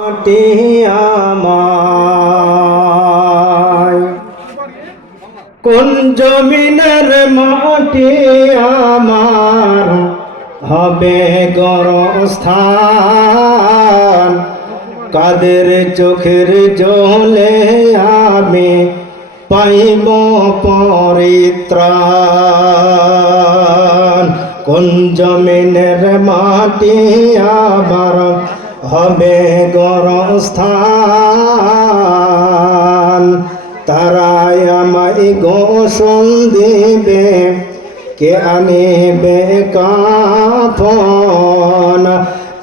মাটি আমায় কোন জমিনের মাটি আমার হবে গরস্থান কাদের চোখের জলে আমি পাইব পরিত্রাণ কোন জমিনের মাটি আমার হবে গরস্থান তারাই আমায় গোসল দিবে কে আনিবে কাফন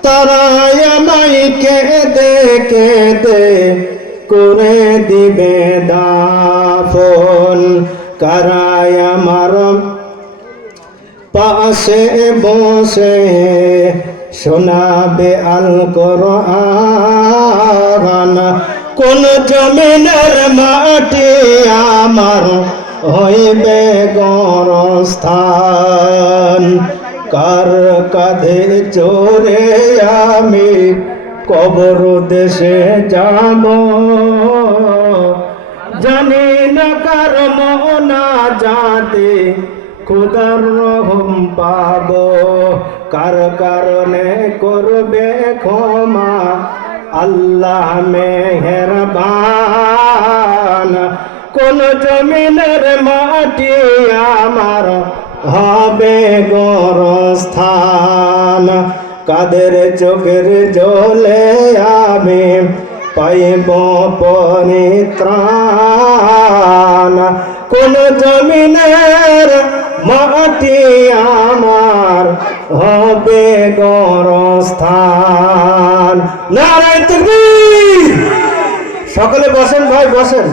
তারাই আমায় কেঁদে কেঁদে করে দিবে দাফন কারাই আমার পাশে বসে শোনাবে আল কোরআন কোন জমিনের মাটি আমার হইবে গরস্থান কার কাঁধে চড়ে আমি কবর দেশে যাব জানি না কার মোনাজাতে খোদার রহম পাব কার কারণে করবে ক্ষমা আল্লাহ মেহেরবান কোন জমিনের মাটি আমার হবে গরস্থান কাদের চোখের জলে আমি পাইব পরিত্রাণ কোন জমিনের মাটি আমার হবে গরস্থান নারায়ে তাকবীর সকলে বসেন ভাই বসেন